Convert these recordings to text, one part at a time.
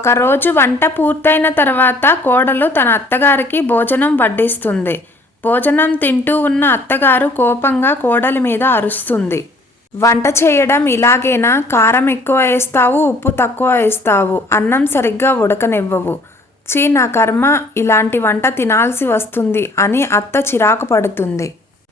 ఒకరోజు వంట పూర్తయిన తర్వాత కోడలు తన అత్తగారికి భోజనం వడ్డిస్తుంది. భోజనం తింటూ ఉన్న అత్తగారు కోపంగా కోడలి మీద అరుస్తుంది. వంట చేయడం ఇలాగేనా? కారం ఎక్కువ వేస్తావు ఉప్పు తక్కువ వేస్తావు అన్నం సరిగ్గా ఉడకనివ్వవు. చీ నా కర్మ ఇలాంటి వంట తినాల్సి వస్తుంది అని అత్త చిరాకు పడుతుంది.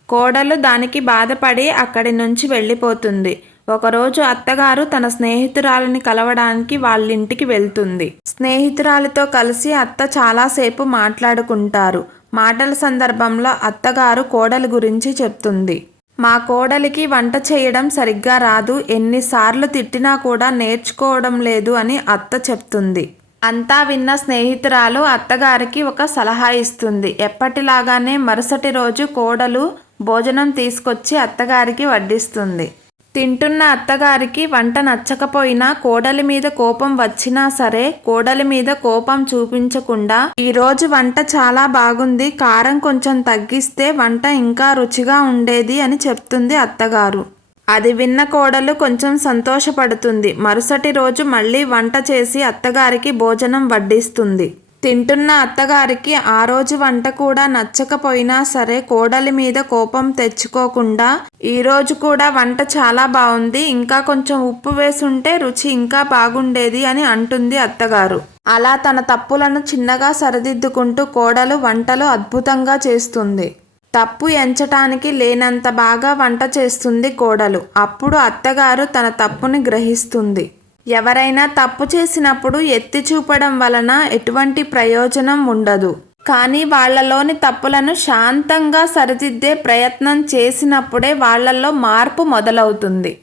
కోడలు దానికి బాధపడి అక్కడి నుంచి వెళ్ళిపోతుంది. ఒకరోజు అత్తగారు తన స్నేహితురాలిని కలవడానికి వాళ్ళింటికి వెళ్తుంది. స్నేహితురాలితో కలిసి అత్త చాలాసేపు మాట్లాడుకుంటారు. మాటల సందర్భంలో అత్తగారు కోడలి గురించి చెప్తుంది. మా కోడలికి వంట చేయడం సరిగ్గా రాదు. ఎన్నిసార్లు తిట్టినా కూడా నేర్చుకోవడం లేదు అని అత్త చెప్తుంది. అంతా విన్న స్నేహితురాలు అత్తగారికి ఒక సలహా ఇస్తుంది. ఎప్పటిలాగానే మరుసటి రోజు కోడలు భోజనం తీసుకొచ్చి అత్తగారికి వడ్డిస్తుంది. తింటున్న అత్తగారికి వంట నచ్చకపోయినా కోడలి మీద కోపం వచ్చినా సరే కోడలి మీద కోపం చూపించకుండా ఈరోజు వంట చాలా బాగుంది కారం కొంచెం తగ్గిస్తే వంట ఇంకా రుచిగా ఉండేది అని చెప్తుంది అత్తగారు. అది విన్న కోడలు కొంచెం సంతోషపడుతుంది. మరుసటి రోజు మళ్ళీ వంట చేసి అత్తగారికి భోజనం వడ్డిస్తుంది. తింటున్న అత్తగారికి ఆ రోజు వంట కూడా నచ్చకపోయినా సరే కోడలి మీద కోపం తెచ్చుకోకుండా ఈ రోజు కూడా వంట చాలా బాగుంది ఇంకా కొంచెం ఉప్పు వేసుంటే రుచి ఇంకా బాగుండేది అని అంటుంది అత్తగారు. అలా తన తప్పులను చిన్నగా సరిదిద్దుకుంటూ కోడలు వంటలు అద్భుతంగా చేస్తుంది. తప్పు ఎంచటానికి లేనంత బాగా వంట చేస్తుంది కోడలు. అప్పుడు అత్తగారు తన తప్పుని గ్రహిస్తుంది. ఎవరైనా తప్పు చేసినప్పుడు ఎత్తి చూపడం వలన ఎటువంటి ప్రయోజనం ఉండదు. కానీ వాళ్ళలోని తప్పులను శాంతంగా సరిదిద్దే ప్రయత్నం చేసినప్పుడే వాళ్ళలో మార్పు మొదలవుతుంది.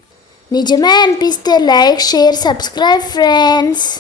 నిజమే అనిపిస్తే లైక్ షేర్ సబ్స్క్రైబ్ ఫ్రెండ్స్.